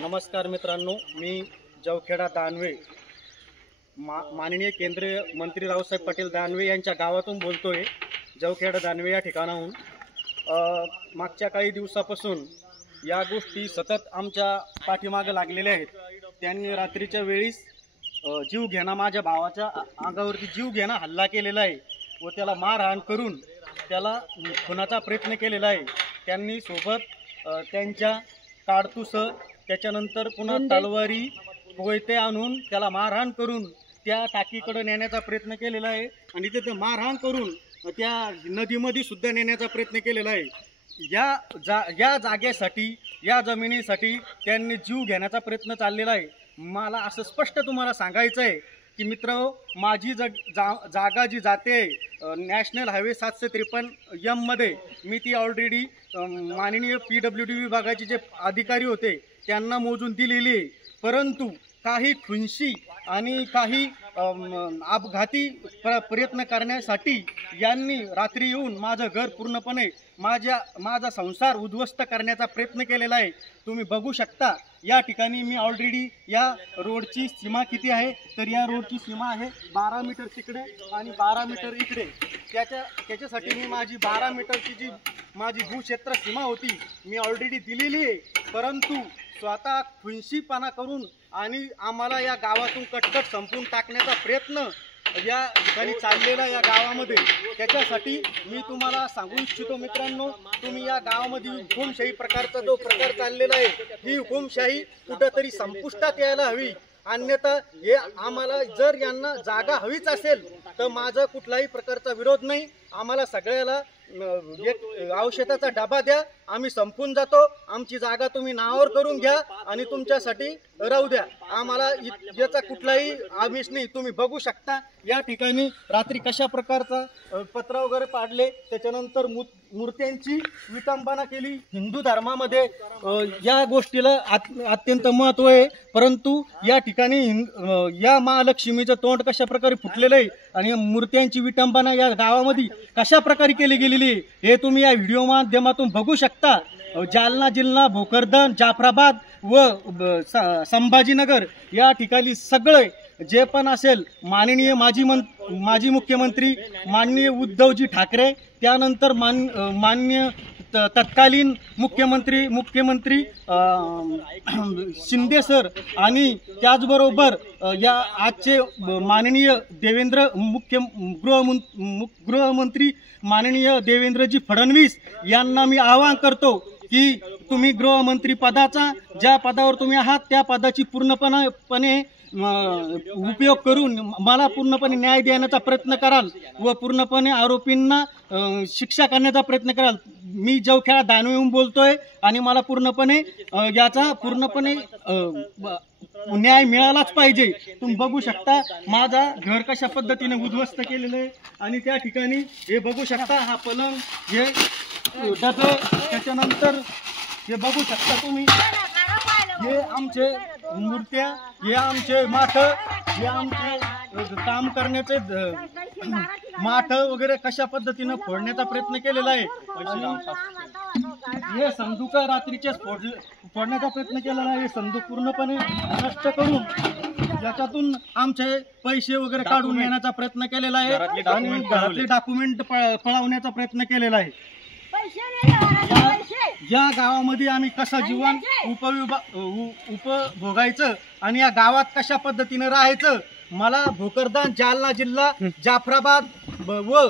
नमस्कार मित्रांनो, मी जवखेडा दानवे माननीय केंद्रीय मंत्री रावसाहेब पाटील दानवे यांच्या गावातून बोलतोय। जवखेडा दानवे या ठिकाणाहून मागच्या काही दिवसापासून या गोष्टी सतत आमच्या पाठीमागे लागलेल्या आहेत। त्यांनी रात्रीच्या वेळीस जीव घेणा माझ्या भावाच्या अंगावरती जीव घेणा हल्ला केलेला आहे व त्याला मारहाण करून त्याला खुनाचा प्रयत्न केलेला आहे। त्यांनी सोबत त्यांच्या काडतूस त्याच्यानंतर पुन्हा तलवारी कोयते आणून त्याला मारहाण करून त्या टाकीकडे नेण्याचा प्रयत्न केलेला आहे आणि तिथे मारहाण करून त्या नदीमध्ये सुद्धा नेण्याचा प्रयत्न केलेला आहे। या जागेसाठी या जमिनीसाठी त्यांनी जीव घेण्याचा प्रयत्न चाललेला आहे। मला असं स्पष्ट तुम्हाला सांगायचं आहे की मित्रांनो, माझी जागा जी जाते नॅशनल हायवे 753 मध्ये मी ती ऑलरेडी माननीय PWD विभागाचे जे अधिकारी होते त्यांना मोजून दिलेली आहे। परंतु काही खुनशी आणि काही अपघाती प्रयत्न करण्यासाठी यांनी रात्री येऊन माझं घर पूर्णपणे माझा संसार उद्ध्वस्त करण्याचा प्रयत्न केलेला आहे। तुम्ही बघू शकता या ठिकाणी मी ऑलरेडी या रोडची सीमा किती आहे, तर या रोडची सीमा आहे 12 मीटर तिकडे आणि 12 मीटर इकडे। त्याच्यासाठी मी माझी 12 मीटरची जी माझी भूक्षेत्र सीमा होती मी ऑलरेडी दिलेली आहे। परंतु स्वतः खुनशीपणा करून आणि आम्हाला या गावातून कटकट संपून टाकण्याचा प्रयत्न या ठिकाणी चाललेला या गावामध्ये। त्याच्यासाठी मी तुम्हाला सांगू इच्छितो मित्रांनो, तुम्ही या गावामध्ये हुकुमशाही प्रकारचा जो प्रकार चाललेला आहे ही हुकुमशाही कुठेतरी संपुष्टात यायला हवी। अन्यथा हे आम्हाला जर यांना जागा हवीच असेल तर माझा कुठलाही प्रकारचा विरोध नाही। आम्हाला सगळ्याला एक औषधाचा डबा द्या, आम्ही संपून जातो। आमची जागा तुम्ही नावावर करून घ्या आणि तुमच्यासाठी राहू द्या, आम्हाला याचा कुठलाही आमिष नाही। तुम्ही बघू शकता या ठिकाणी रात्री कशा प्रकारचा पत्र वगैरे पाडले, त्याच्यानंतर मूर्त्यांची विटंबना केली। हिंदू धर्मामध्ये या गोष्टीला अत्यंत महत्त्व आहे। परंतु या ठिकाणी या महालक्ष्मीचं तोंड कशा प्रकारे फुटलेलं आहे आणि मूर्त्यांची विटंबना या गावामध्ये कशा प्रकारे केली गेलेली हे तुम्ही या व्हिडिओ माध्यमातून बघू शकता। जालना जिल्हा, भोकरदन, जाफराबाद व संभाजीनगर या ठिकाणी सगळे जे पण असेल माननीय माजी मुख्यमंत्री माननीय उद्धवजी ठाकरे, त्यानंतर मान्य तत्कालीन मुख्यमंत्री शिंदे सर आणि त्याचबरोबर या आजचे माननीय गृहमंत्री माननीय देवेंद्रजी फडणवीस यांना मी आवाहन करतो की तुम्ही गृहमंत्री पदाचा ज्या पदावर तुम्ही आहात त्या पदाची पूर्णपणे उपयोग करून मला पूर्णपणे न्याय देण्याचा प्रयत्न कराल व पूर्णपणे आरोपींना शिक्षा करण्याचा प्रयत्न कराल। मी जवखेडा दानवेहून बोलतोय आणि मला पूर्णपणे याचा न्याय मिळालाच पाहिजे। तुम्ही बघू शकता माझा घर कशा पद्धतीने उद्ध्वस्त केलेलं आहे आणि त्या ठिकाणी हे बघू शकता हा पलंग, हे डबे, त्याच्यानंतर हे बघू शकता तुम्ही हे आमचे मूर्त्या, हे आमचे माठ, हे आमचे काम करण्याचे माठ वगैरे कशा पद्धतीने फोडण्याचा प्रयत्न केलेला आहे। हे संदूक रात्रीचे फोडण्याचा प्रयत्न केलेला आहे। हे संदूक पूर्णपणे नष्ट करून याच्यातून आमचे पैसे वगैरे काढून नेण्याचा प्रयत्न केलेला आहे आणि घरातले डॉक्युमेंट पळवण्याचा प्रयत्न केलेला आहे। या गावामध्ये आम्ही कसा जीवन उपभोगायचं आणि या गावात कशा पद्धतीने राहायचं, मला भोकरदन, जालना जिल्हा, जाफराबाद व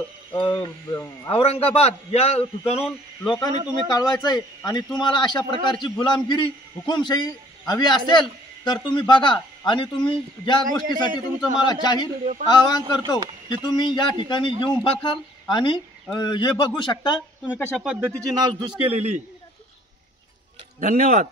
औरंगाबाद या ठिकाणून लोकांनी तुम्ही कळवायचंय। आणि तुम्हाला अशा प्रकारची गुलामगिरी हुकुमशाही हवी असेल तर तुम्ही बघा आणि तुम्ही या गोष्टीसाठी तुमचं मला जाहीर आवाहन करतो की तुम्ही या ठिकाणी येऊन बघाल आणि हे बघू शकता तुम्ही कशा पद्धतीची नासधूस केलेली। धन्यवाद।